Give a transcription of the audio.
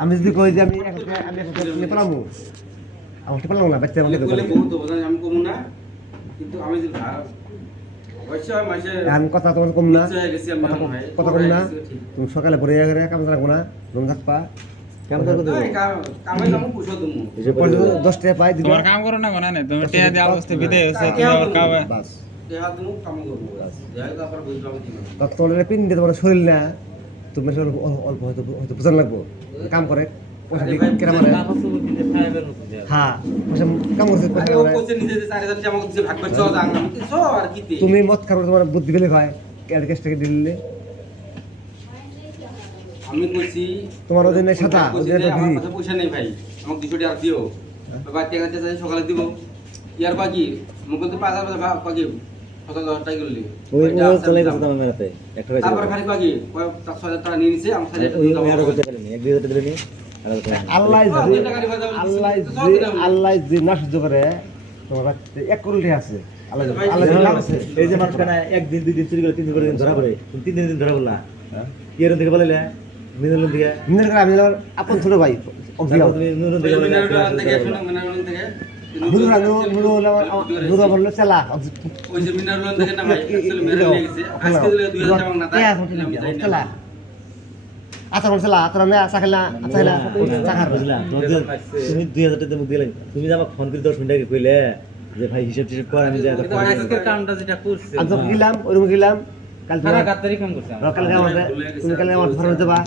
আমি যদি কই যে আমি একটা পেলামু আমার তো পেলাম না বাচ্চা আমাকে বলে বহুত বোঝাই আমি কমু না কিন্তু আমি যদি অবশ্যই মাসে আমি কথা তোমার কম না হয়ে গেছি আমি কথা কম না তুমি সকালে পরে করে কাম রাখবো না রুম থাকবা কাম করবো কামে কামু পুষো তুমি 10 টাকা পাই দিবা তোমার কাম করো না কোনা নেই তুমি টিয়া দেওয়া অবস্থা বিদায় হচ্ছে তুমি আবার খাবে বাস দেহা তুমি কাম করবো দেহা তারপর বুঝলাম কি তো তোমার পিন দিয়ে তোমার শরীর না তুমি অল্প হয়তো বুঝান লাগবো কাম করে পয়সা দিয়ে কেনা মারে হ্যাঁ পয়সা কাম করছে পয়সা ও করে কোচে নিজে যে 4000 টাকা আমাকে দিছে ভাগ করে চল আমি কিছু আর কি তে তুমি মদ খাবে তোমার বুদ্ধি পেলে হয় ক্যাশ টাকা দিলে আমি কইছি তোমার ওদের নেই সাদা ওদের তো আমার ফ্রি কাছে পয়সা নেই ভাই আমাকে 200 টাকা দিও বাবা টাকা চাই সকালে দিব ইয়ার বাকি মুকে তো 5000 বাকি কত 10 টাকা করলি ওই চলে গেছে তোমার মেরাতে একটা হয়েছে তারপর খালি বাকি 6000 টাকা নিয়ে নিছে আমি 6000 ওই টাকা মেরা করতে পারেনি 1-2 হাজার দিলেনি আর আল্লাহ যে না সহ্য করে তোমার এক কোটি আছে আল্লাহ আল্লাহ আছে এই যে মানুষ কেনা একদিন 2 দিন চুরি করে 3 দিন করে ধরা পড়ে তুমি 3 দিন ধরা পড়লা কি এর থেকে বলেলে মিনলন থেকে মিনার করে আমি আপন ছোট ভাই অভিলাও তুমি মিনলন থেকে দুরা বললো চালা ওই যে মিনারুল থেকে না ভাই আসলে মেরে নিয়ে গেছে আজকে দিলে 2000 টাকা না তাই আমি যাই চালা আচ্ছা বলছিলা তোরা মে আশা খেলা আচ্ছা খেলা চাকার বুঝলা তুমি 2000 টাকা মুখ দিলেন তুমি যে আমাকে ফোন করে 10 মিনিট আগে কইলে যে ভাই হিসাব টিসাব কর আমি যাই আজকের কামটা যেটা করছে আজ গেলাম ওরকম গেলাম কাল সারা গাত্তারি কাম করছে কালকে আমাদের তুমি কালকে আমার ঘরে যাবা